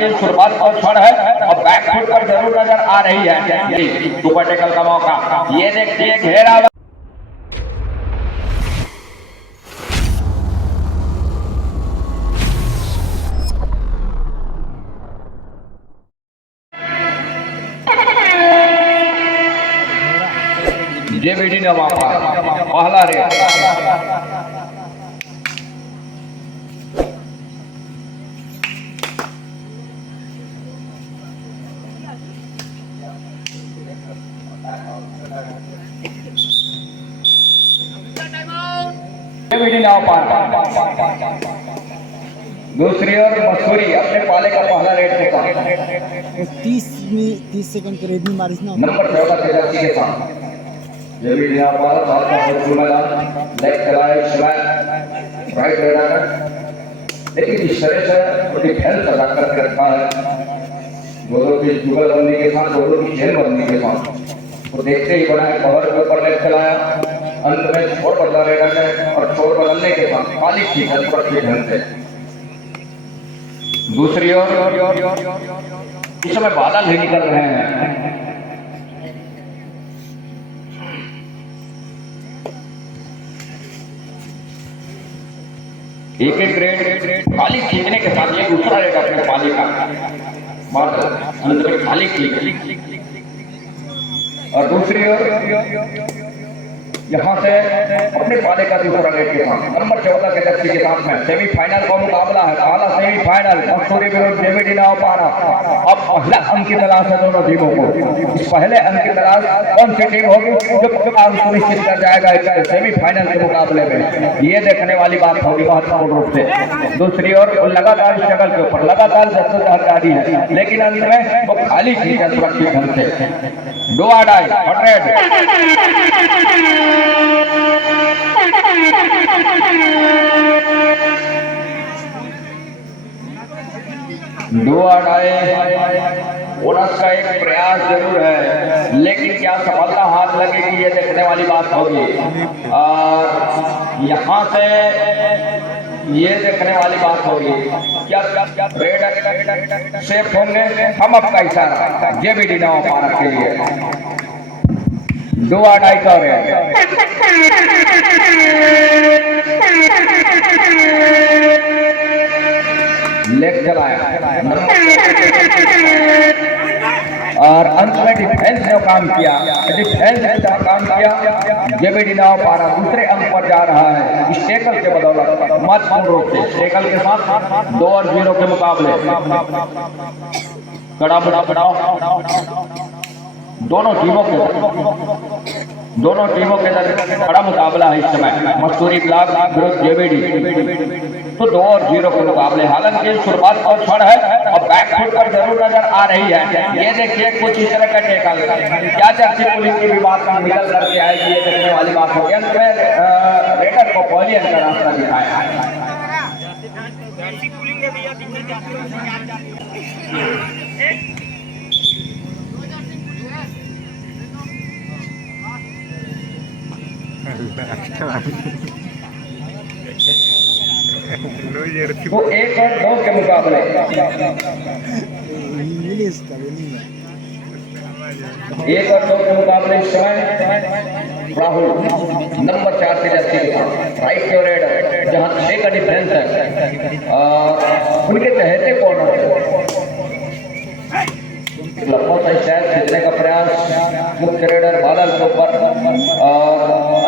हालांकि शुरुआत का क्षण है और बैक फुट पर जरूर नजर आ रही है सुपर टैकल का मौका। ये देखिए घेरा जेबीडी ने पहला रेट दूसरी ओर मसूरी अपने पाले का पहला रेट के साथ 30 सेकंड के रेड में मारिस ना नंबर 14 के जर्सी के साथ ये भी यहाँ पर बहुत का मैदान लेग चलाए शिवाय राइट रेडर लेकिन इस तरह से बड़ी फैल सजा कर रखा है दोनों की जुगलबंदी के साथ दोनों की जेलबंदी के साथ तो देखते ही बना है कवर के ऊपर लेग चलाया अंत में छोर बदला रेडर ने और छोर बदलने के साथ खाली थी सुरक्षित ढंग से। दूसरी ओर इस समय बादल ही निकल रहे हैं एक एक ग्रेड खाली खींचने के साथ ये दूसरा रेट अपने पाली का बादल अंत में खाली खींच और दूसरी ओर यहाँ से अपने पाले का दूसरा रेट के साथ नंबर 14 के जर्सी के साथ में सेमीफाइनल का मुकाबला है। पहला सेमीफाइनल मसूरी विरुद्ध जेबीडी नाव पारा। अब पहला अंक की तलाश है दोनों टीमों को। इस पहले अंक की तलाश कौन सी टीम होगी जो सुनिश्चित कर जाएगा इस सेमीफाइनल के मुकाबले में, ये देखने वाली बात होगी महत्वपूर्ण रूप से। दूसरी ओर लगातार स्ट्रगल के ऊपर लगातार जद्दोजहद जारी है लेकिन अंत में वो खाली खींचा सुरक्षित ढंग से। दो आड़ाई दो आड़ाए बोनस का एक प्रयास जरूर है लेकिन क्या सफलता हाथ लगेगी ये देखने वाली बात होगी। और यहाँ से ये देखने वाली बात होगी क्या रेड सेफ होंगे हम आपका इशारा जेबीडी नाव पारा के लिए। दो आड़ाई का रेड लेग चलाया और अंत में डिफेंस ने काम किया। जेबीडी नाव पारा दूसरे अंक पर जा रहा है इस टेकल के बदौलत महत्वपूर्ण रूप से टेकल के साथ 2 और 0 के मुकाबले। कड़ा दोनों टीमों के बड़ा मुकाबला है इस समय मसूरी ब्लॉक विरुद्ध जेबीडी। तो 2 और 0 के मुकाबले। हालांकि शुरुआत का क्षण है और बैक फुट पर जरूर नजर आ रही है। ये देखिए कुछ इस तरह का टेकल क्या जर्सी पुलिस की भी बात निकल करके आएगी ये देखने वाली बात होगी। अंत में रेडर को पहली अंक का रास्ता दिखाया। वो 1 और 2 के मुकाबले। एक और 2 के मुकाबले इस समय राहुल नंबर 4 के जर्सी के साथ राइट के रेडर जहां 6 का डिफरेंस है उनके चहेते कॉर्नर खींचने का प्रयास मुख्य रेडर बादल के ऊपर और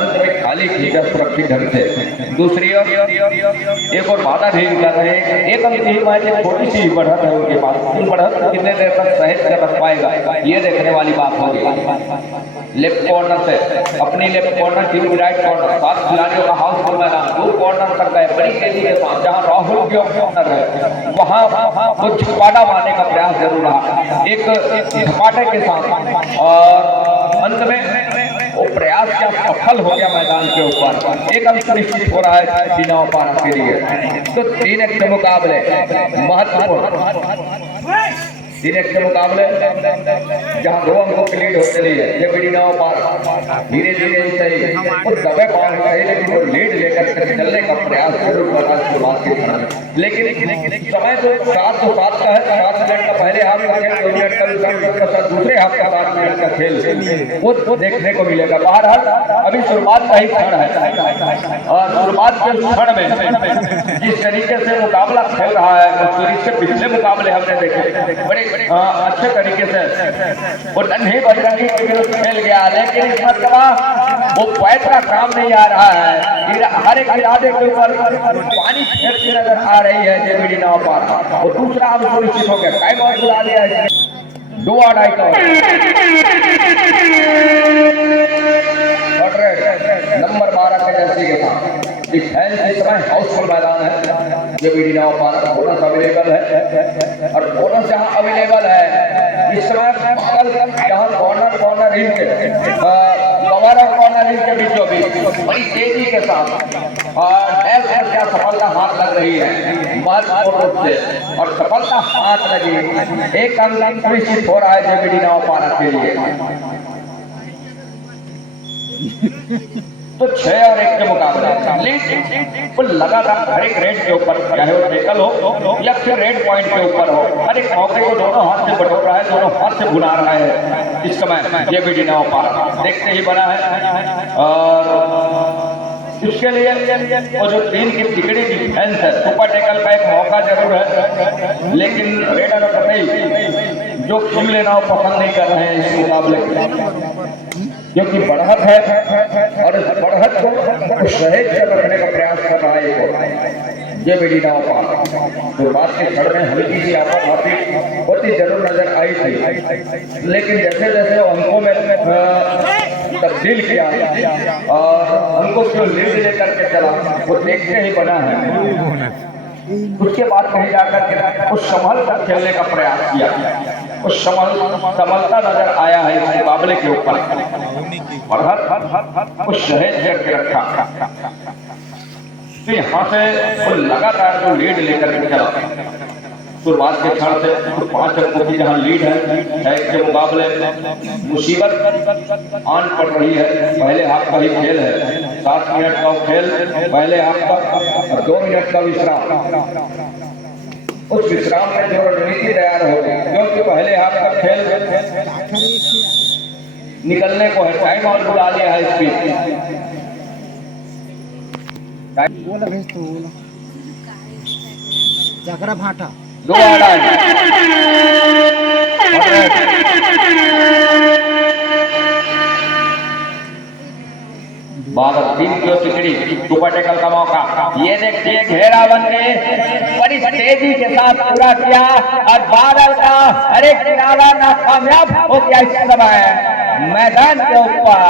अंत में खाली खींचा सुरक्षित ढंग से। दूसरी ओर एक और बाधा भी कर रहे हैं। एक अंक की मैच एक छोटी सी बढ़त है उनके पास। उन बढ़त कितने देर तक सहेज कर रख पाएगा ये देखने वाली बात होगी। लेफ्ट कॉर्नर से अपनी left corner team right corner 7 खिलाड़ियों का हाउसफुल मैदान 2 कॉर्नर तक गए बड़ी तेजी के साथ। जहां राहुल की कॉर्नर है वहां वो झपाटा मारने का प्रयास जरूर रहा एक झपाटे के साथ और अंत में वो प्रयास क्या सफल हो गया मैदान के ऊपर। एक अंक सुनिश्चित हो रहा है बिना पारा के लिए। तो 3 अंक के मुकाबले महत्वपूर्ण 3 के मुकाबले जहां 2 अंकों की लीड हो चली है ये बीडी नाव पार धीरे धीरे ही सही वो दबे पार है लेकिन वो लीड लेकर के चलने का प्रयास जरूर कर रहा है शुरुआत के समय लेकिन समय तो 7 तो 7 का है 7 मिनट का पहले हाफ का खेल 2 मिनट का दूसरे हाफ का 7 मिनट का खेल वो देखने को मिलेगा। बहरहाल अभी शुरुआत का ही क्षण है और शुरुआत के क्षण में जिस तरीके से मुकाबला खेल रहा है इससे पिछले मुकाबले हमने देखे बड़े अच्छे तरीके से वो नन्हे बजरंगी के विरुद्ध खेल गया लेकिन इस मरतबा वो पैर का काम नहीं आ रहा है हर एक इरादे के ऊपर पानी फेंकती नजर आ रही है जे बीडी नाव पार वो दूसरा अब सुनिश्चित हो गया टाइम आउट बुला दिया है दो आड़ाई का नंबर 12 के जर्सी के साथ इस समय हाउसफुल मैदान है ये बीडी नाव पार बोनस अवेलेबल है और बोनस जहां अवेलेबल है इस समय जहां कॉर्नर रिंग के कवर और कॉर्नर रिंग के बीचों बीच बड़ी तेजी के साथ और डैश पर क्या सफलता हाथ लग रही है महत्वपूर्ण रूप से और सफलता हाथ लगी एक अंक सुनिश्चित हो रहा है जे बीडी नाव पार के लिए। तो 6 और 1 के मुकाबले लीड वो लगातार हर एक रेड के ऊपर चाहे वो टेकल हो या फिर रेड पॉइंट के ऊपर हो हर एक मौके को दोनों हाथ से बटोर रहा है दोनों हाथ से बुला रहा है इस समय ये बीडी नाव पार देखते ही बना है और इसके लिए वो जो 3 की तिकड़ी डिफेंस है सुपर टेकल का एक मौका जरूर है लेकिन रेडर और कतई जो खेल लेना पसंद नहीं कर रहे हैं इस मुकाबले क्योंकि बढ़त है और इस बढ़त को सहेज कर रखने का प्रयास कर रहा है ये बीडी नाव पार शुरुआत के क्षण में हल्की सी आपाधापी होती जरूर नजर आई थी लेकिन जैसे जैसे अंकों में तब्दील किया और अंकों को लीड लेकर के चला वो देखते ही बना है उसके बाद कहीं जाकर के उस संभल कर खेलने का प्रयास किया उस संभलता नजर आया है इस मुकाबले के ऊपर और हर उस सहेज करके रखा तो यहाँ से वो लगातार जो लीड लेकर के चला शुरुआत के क्षण से 5 अंकों की जहाँ लीड है के मुकाबले मुसीबत आन पड़ रही है पहले हाफ का ही खेल है 7 मिनट का खेल पहले हाफ का और 2 मिनट का विश्राम उस विश्राम में जो रणनीति तैयार हो गई क्योंकि पहले हाफ का खेल निकलने को है टाइम आउट बुला लिया है इसकी बोला भेज तो बोला जागरा भाटा 2 आड़ाई 3 की तिकड़ी सुपर टेकल का मौका ये देखिए घेरा बन के बड़ी तेजी के साथ पूरा किया और बादल का हर एक किनारा नाकामयाब हो गया इस समय मैदान के ऊपर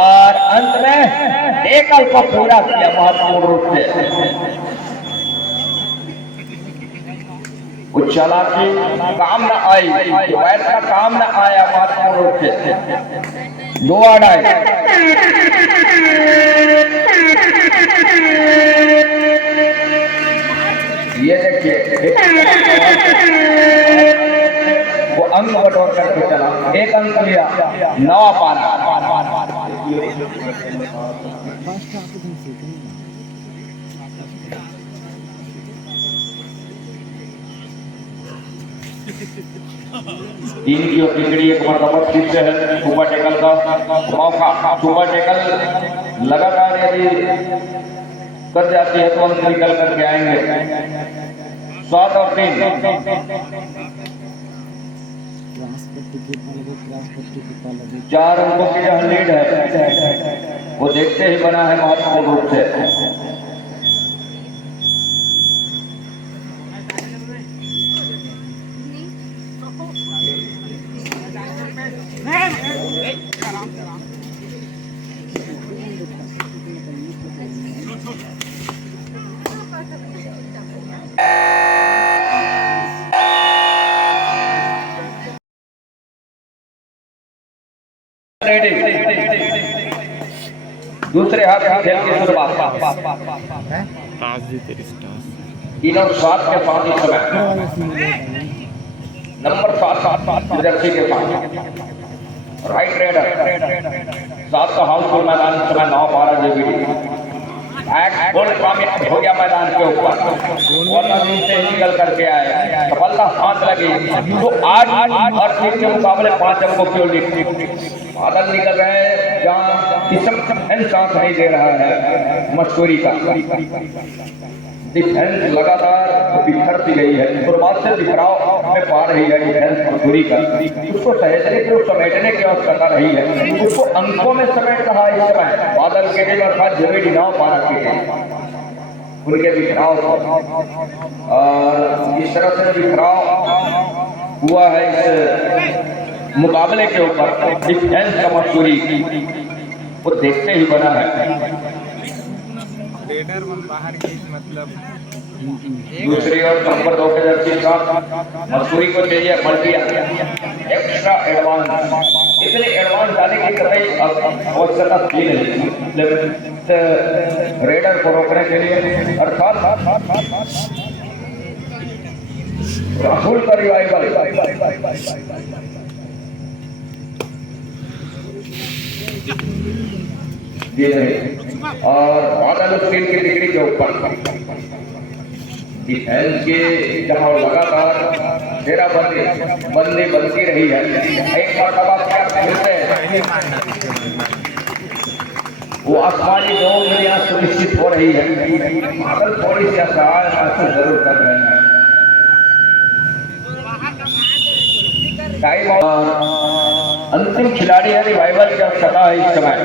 और अंत में टेकल को पूरा किया महत्वपूर्ण रूप से उछला की काम न आई पैर का काम न आया महत्वपूर्ण रूप से 2 आड़ाई ये देखिए वो अंक बटोर करके चला 1 अंक लिया 9 पारा तीन की तिकड़ी एक मरतबा फिर से है सुपर टेकल का मौका सुपर टेकल लगातार यदि कर जाती है तो हम निकल करके आएंगे 7 और 3 4 अंकों की जहाँ लीड है वो देखते ही बना है महत्वपूर्ण रूप से दूसरे हाथ की खेल की शुरुआत तीनों स्वाद के साथ इस समय नंबर 7 जर्सी के साथ राइट रेडर 7 का हाउसफुल मैदान इस समय 9-12 जेबीडी गोल्ड कामयाब हो गया मैदान के ऊपर से निकल करके आए, सफलता हाथ लगी तो 8 और 3 के मुकाबले 5 अंकों की ओर बादल निकल रहे हैं जहाँ डिफेंस साथ नहीं दे रहा है मसूरी का। डिफेंस लगातार बिखरती गई है, शुरुआत से बिखराव में पा रही है डिफेंस मसूरी का, उसको सहेजने के समेटने की आवश्यकता कर रही है, उसको अंकों में समेट रहा है इस समय बादल के दिन अर्थात जेबीडी 9-12 के उनके बिखराव और इस तरह से बिखराव हुआ है इस मुकाबले के ऊपर डिफेंस का मसूरी वो देखते ही बना है। रेडर बाहर की मतलब दूसरी ओर नंबर 2 के जर्सी का मसूरी को चाहिए मल्टी एक्स्ट्रा एडवांस, इतने एडवांस आने की कतई आवश्यकता थी नहीं रेडर को रोकने के लिए, अर्थात राहुल का रिवाइवल ये नहीं और बादल स्क्रीन की डिग्री के ऊपर डिफेंस के जहां लगातार घेरा बंदी बनती रही है, एक वो आसमानी दो सुनिश्चित हो रही है, बादल थोड़ी सी असहाय महसूस जरूर कर रहे हैं। अंतिम खिलाड़ी है रिवाइवल की आवश्यकता है इस समय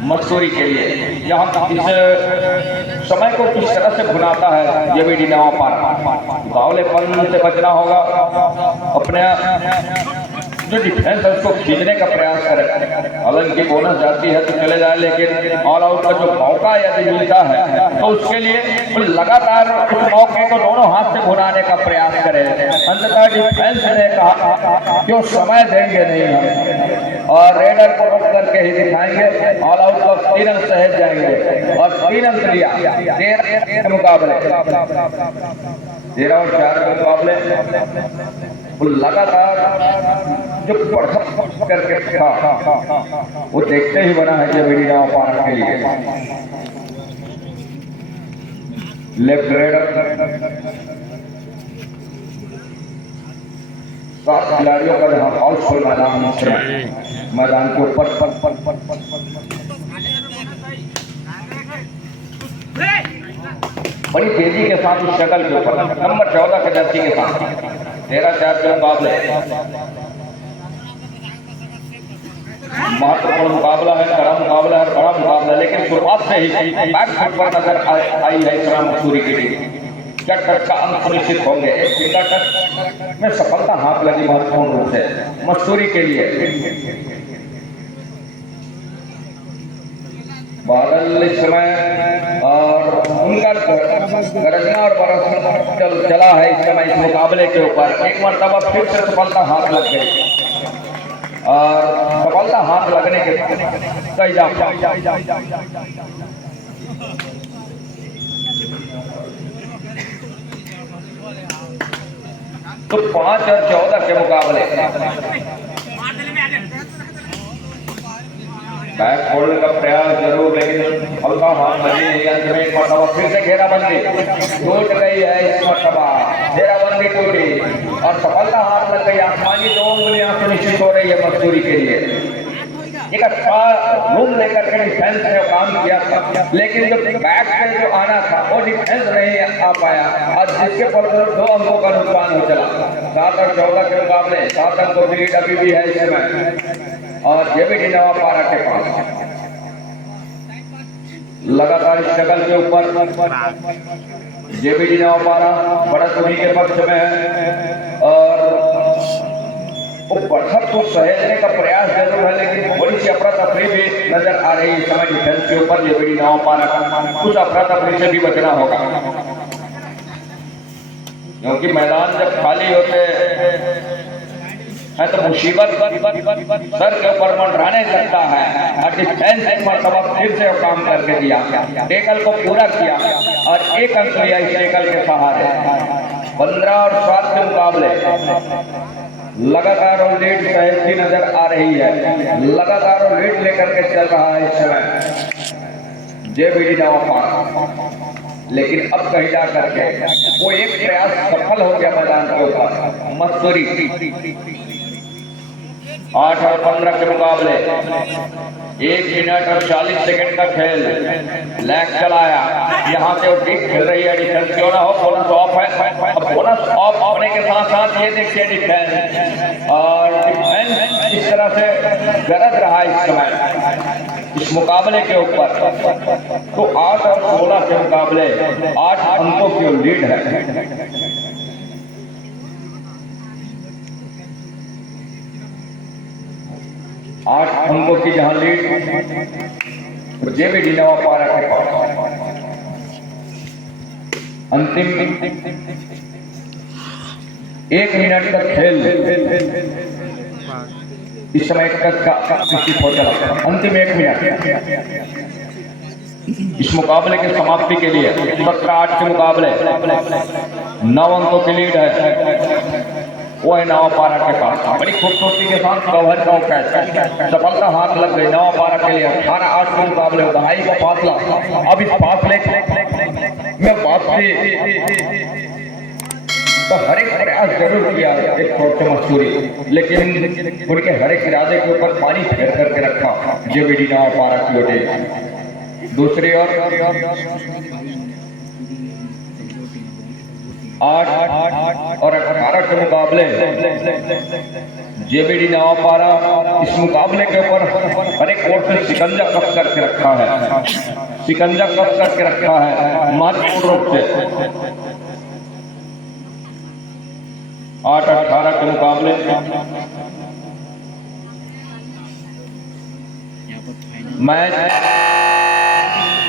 मसूरी के लिए, यहाँ इस समय को किस तरह से भुनाता है जेबीडी 9-12 बावलेपन से बचना होगा, अपने जो डिफेंस है उसको खींचने का प्रयास करें, हालांकि बोनस जाती है तो चले जाए, लेकिन ऑल आउट का जो मौका यदि मिलता है तो उसके लिए लगातार उस मौके को दोनों हाथ से भुनाने का प्रयास करें। अंततः डिफेंस ने कहा कि वो समय देंगे नहीं हम और रेडर को रोक करके ही दिखाएंगे, ऑल आउट को 3 अंक सहेज जाएंगे और 3 अंक लिया 13 के मुकाबले 13 और 4 के मुकाबले लगातार जो बढ़त करके था वो देखते ही बना है जेबीडी 9-12 के लिए। लेफ्ट रेडर 7 खिलाड़ियों का जहां हाउसफुल मैदान के ऊपर बड़ी तेजी के साथ उस शक्ल के ऊपर नंबर 14 के जर्सी के साथ 13-4 के मुकाबले महत्वपूर्ण मुकाबला है, कड़ा मुकाबला है, बड़ा मुकाबला, लेकिन शुरुआत से ही बैक फुट पर नजर आई है इस मसूरी के लिए। क्या टच का अंक सुनिश्चित होंगे, एक सिंगल टच में सफलता हाथ लगी महत्वपूर्ण रूप से मसूरी के लिए। बादल इस समय और उनका गरजना और बरसना चला है इस समय इस मुकाबले के ऊपर, एक मरतबा फिर से सफलता हाथ लग गई और सफलता हाथ लगने के कई तो 5 और 14 के मुकाबले बैक खोलने का प्रयास जरूर, लेकिन हल्का हाथ लगी अंत में एक मरतबा फिर से घेराबंदी टूट गई है, इस मरतबा घेराबंदी टूटी और सफलता हाथ लग गई। आसमानी 2 उंगलियां सुनिश्चित हो रही है मसूरी के लिए। एक अच्छा रूम लेकर के डिफेंस ने काम किया था, लेकिन जो बैक से जो आना था वो डिफेंस नहीं आ पाया और जिसके फलस्वरूप 2 अंकों का नुकसान हो चला। 7 और 14 के मुकाबले 7 अंकों की लीड अभी भी है इस समय और जेबीडी 9-12 के पास लगातार स्ट्रगल के ऊपर जेबीडी 9-12 बढ़त उन्हीं के पक्ष में है और वो बढ़त को सहेजने का प्रयास जरूर है, लेकिन थोड़ी सी अफरा तफरी भी नजर आ रही है इस समय डिफेंस के ऊपर जेबीडी 9-12 का। कुछ अफरा तफरी से भी बचना होगा क्योंकि मैदान जब खाली होते है तो मुसीबत सर के ऊपर मंडराने लगता है और डिफेंस एक मरतबा फिर से काम करके दिया, टेकल को पूरा किया और 1 अंक लिया इस टेकल के सहारे। 15 और 7 के मुकाबले लगातार और लीड सहज की नजर आ रही है। लगातार और लीड लेकर के चल रहा है इस समय जेबीडी नवापारा। लेकिन अब कहीं जा करके वो एक प्रयास सफल हो गया मैदान के ऊपर। मसूरी 8 और 15 के मुकाबले 1 मिनट और 40 सेकंड का खेल। लैग चलाया, यहाँ से वो ठीक खेल रही है। डिफेंस क्यों ना हो, बोनस ऑफ है। अब बोनस ऑफ होने के साथ साथ ये देखिए डिफेंस और डिफेंस इस तरह से गरज रहा है इस समय इस मुकाबले के ऊपर। तो 8 और 16 के मुकाबले 8 अंकों की लीड है। 8 अंकों की जहां लीड जेबीडी नवापारा के पास। अंतिम 1 मिनट का खेल इस समय का हो चला। अंतिम 1 मिनट इस मुकाबले के समाप्ति के लिए 17-8 के मुकाबले 9 अंकों की लीड है। वो है नवापारा के पास। बड़ी खूबसूरती के साथ कवर का कैच, सफलता हाथ लग गई नवापारा के लिए। 18-8 के मुकाबले 2.5 का फासला। अब इस फासले में वापसी तो हर एक प्रयास जरूर किया एक छोटे से मसूरी, लेकिन उनके हर एक इरादे के ऊपर पानी फेर करके रखा जेबीडी नवापारा की ओर। दूसरी ओर 8 और 18 के मुकाबले जेबीडी नवापारा इस मुकाबले के ऊपर हर एक ओर से शिकंजा कस करके रखा है। शिकंजा कस करके रखा है महत्वपूर्ण रूप से। 8-18 के मुकाबले मैच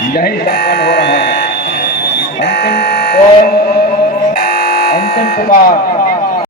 यही संपन्न हो रहा है। अंतिम पुकार